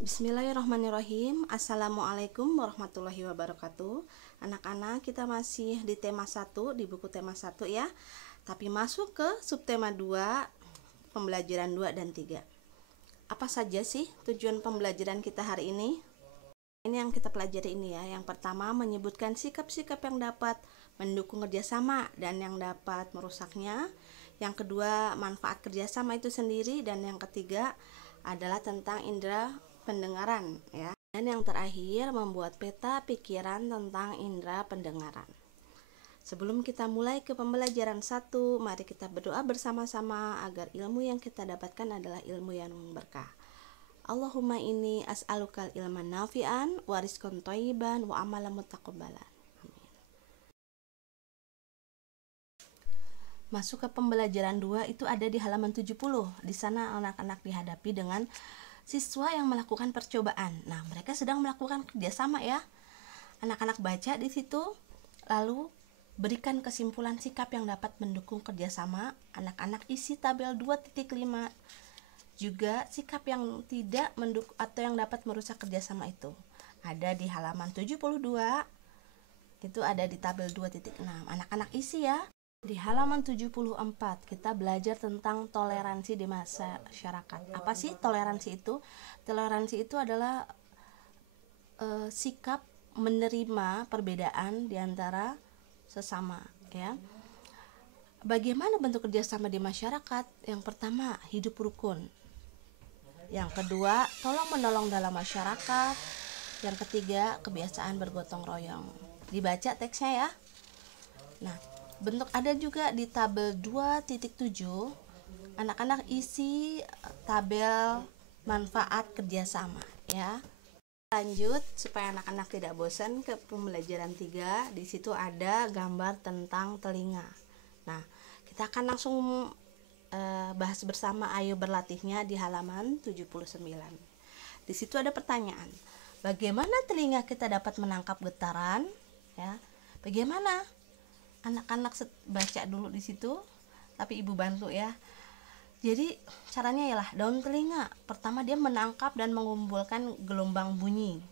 Bismillahirrahmanirrahim. Assalamualaikum warahmatullahi wabarakatuh. Anak-anak, kita masih di tema 1, di buku tema 1 ya. Tapi masuk ke subtema 2, pembelajaran 2 dan 3. Apa saja sih tujuan pembelajaran kita hari ini? Ini yang kita pelajari ini ya. Yang pertama, menyebutkan sikap-sikap yang dapat mendukung kerjasama dan yang dapat merusaknya. Yang kedua, manfaat kerjasama itu sendiri. Dan yang ketiga adalah tentang indera pendengaran ya. Dan yang terakhir, membuat peta pikiran tentang indera pendengaran. Sebelum kita mulai ke pembelajaran 1, mari kita berdoa bersama-sama agar ilmu yang kita dapatkan adalah ilmu yang berkah. Allahumma inni as'alukal ilman nafi'an wa rizqan thayyiban wa amalan mutaqabbalan. Amin. Masuk ke pembelajaran 2 itu ada di halaman 70. Di sana anak-anak dihadapi dengan siswa yang melakukan percobaan. Nah, mereka sedang melakukan kerjasama ya. Anak-anak baca di situ, lalu berikan kesimpulan sikap yang dapat mendukung kerjasama. Anak-anak isi tabel 2.5. Juga sikap yang tidak mendukung atau yang dapat merusak kerjasama itu. Ada di halaman 72. Itu ada di tabel 2.6. Anak-anak isi ya. Di halaman 74 kita belajar tentang toleransi di masyarakat. Apa sih toleransi itu? Toleransi itu adalah sikap menerima perbedaan di antara sesama ya. Bagaimana bentuk kerjasama di masyarakat? Yang pertama, hidup rukun. Yang kedua, tolong menolong dalam masyarakat. Yang ketiga, kebiasaan bergotong royong. Dibaca teksnya ya. Nah, bentuk ada juga di tabel 2.7. Anak-anak isi tabel manfaat kerjasama ya. Lanjut supaya anak-anak tidak bosan ke pembelajaran 3. Di situ ada gambar tentang telinga. Nah, kita akan langsung bahas bersama. Ayo berlatihnya di halaman 79. Di situ ada pertanyaan. Bagaimana telinga kita dapat menangkap getaran? Ya. Bagaimana? Anak-anak baca dulu di situ, tapi ibu bantu ya. Jadi caranya ialah daun telinga. Pertama dia menangkap dan mengumpulkan gelombang bunyi.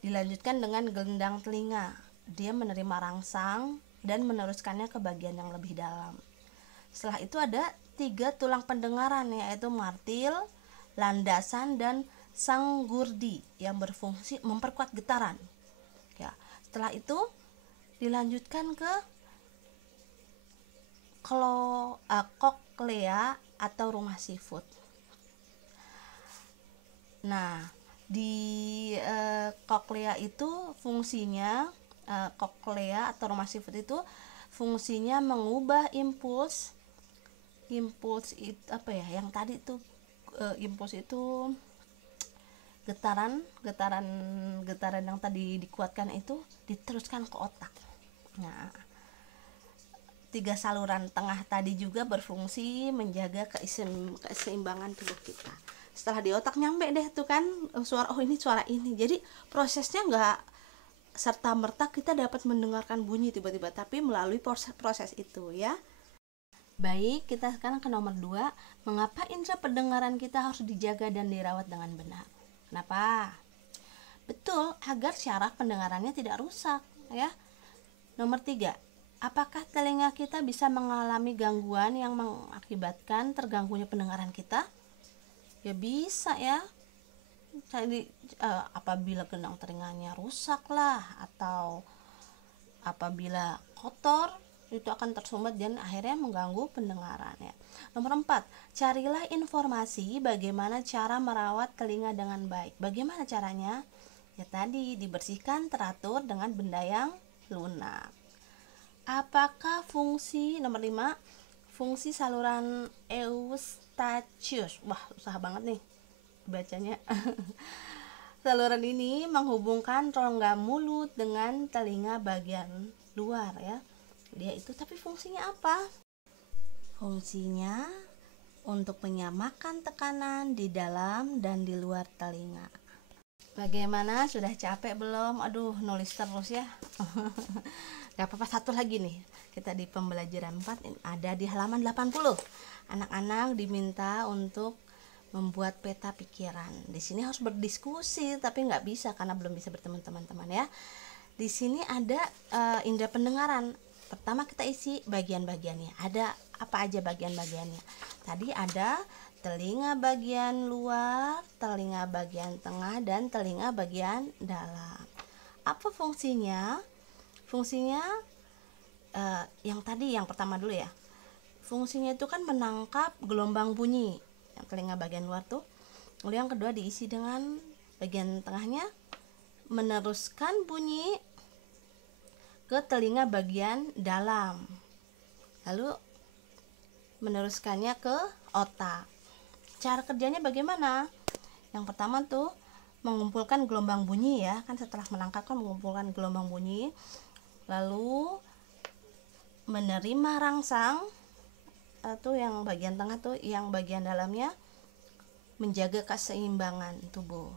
Dilanjutkan dengan gendang telinga. Dia menerima rangsang dan meneruskannya ke bagian yang lebih dalam. Setelah itu ada 3 tulang pendengaran, yaitu martil, landasan, dan sanggurdi yang berfungsi memperkuat getaran. Ya, setelah itu dilanjutkan ke koklea atau rumah sifat. Nah, di koklea itu fungsinya koklea atau rumah sifat itu fungsinya mengubah impuls itu apa ya? Yang tadi itu impuls itu getaran yang tadi dikuatkan itu diteruskan ke otak. Nah, 3 saluran tengah tadi juga berfungsi menjaga keseimbangan tubuh kita. Setelah di otak nyampe deh tuh kan suara, oh ini suara ini. Jadi prosesnya nggak serta merta kita dapat mendengarkan bunyi tiba-tiba, tapi melalui proses itu ya. Baik, kita sekarang ke nomor 2. Mengapa indera pendengaran kita harus dijaga dan dirawat dengan benar? Kenapa? Betul, agar syaraf pendengarannya tidak rusak ya. Nomor 3. Apakah telinga kita bisa mengalami gangguan yang mengakibatkan terganggunya pendengaran kita? Ya bisa ya. Jadi apabila gendang telinganya rusak lah, atau apabila kotor, itu akan tersumbat dan akhirnya mengganggu pendengaran ya. Nomor 4. Carilah informasi bagaimana cara merawat telinga dengan baik. Bagaimana caranya? Ya tadi, dibersihkan teratur dengan benda yang lunak. Apakah fungsi nomor 5? Fungsi saluran eustachius. Wah, susah banget nih bacanya. Saluran ini menghubungkan rongga mulut dengan telinga bagian luar ya. Dia itu, tapi fungsinya apa? Fungsinya untuk menyamakan tekanan di dalam dan di luar telinga. Bagaimana? Sudah capek belum? Aduh, nulis terus ya. Gak apa-apa, satu lagi nih. Kita di pembelajaran 4 ada di halaman 80. Anak-anak diminta untuk membuat peta pikiran. Di sini harus berdiskusi, tapi nggak bisa karena belum bisa bertemu teman-teman ya. Di sini ada indera pendengaran. Pertama kita isi bagian-bagiannya. Ada apa aja bagian-bagiannya? Tadi ada telinga bagian luar, telinga bagian tengah, dan telinga bagian dalam. Apa fungsinya? Fungsinya yang tadi, yang pertama dulu ya. Fungsinya itu kan menangkap gelombang bunyi, yang telinga bagian luar tuh. Lalu yang kedua diisi dengan bagian tengahnya, meneruskan bunyi ke telinga bagian dalam, lalu meneruskannya ke otak. Cara kerjanya bagaimana? Yang pertama tuh mengumpulkan gelombang bunyi ya, kan setelah menangkap kan mengumpulkan gelombang bunyi, lalu menerima rangsang atau yang bagian tengah tuh, yang bagian dalamnya menjaga keseimbangan tubuh.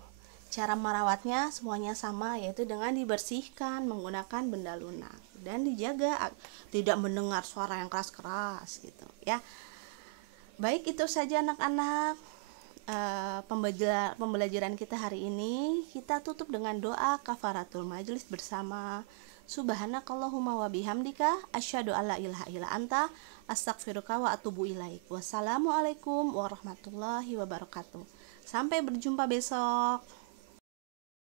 Cara merawatnya semuanya sama, yaitu dengan dibersihkan menggunakan benda lunak dan dijaga tidak mendengar suara yang keras-keras gitu ya. Baik, itu saja anak-anak pembelajaran kita hari ini. Kita tutup dengan doa kafaratul majelis bersama. Subhanakallahumma wa bihamdika asyhadu alla ilaha illa anta astaghfiruka wa atubu ilaik. Wassalamualaikum warahmatullahi wabarakatuh. Sampai berjumpa besok.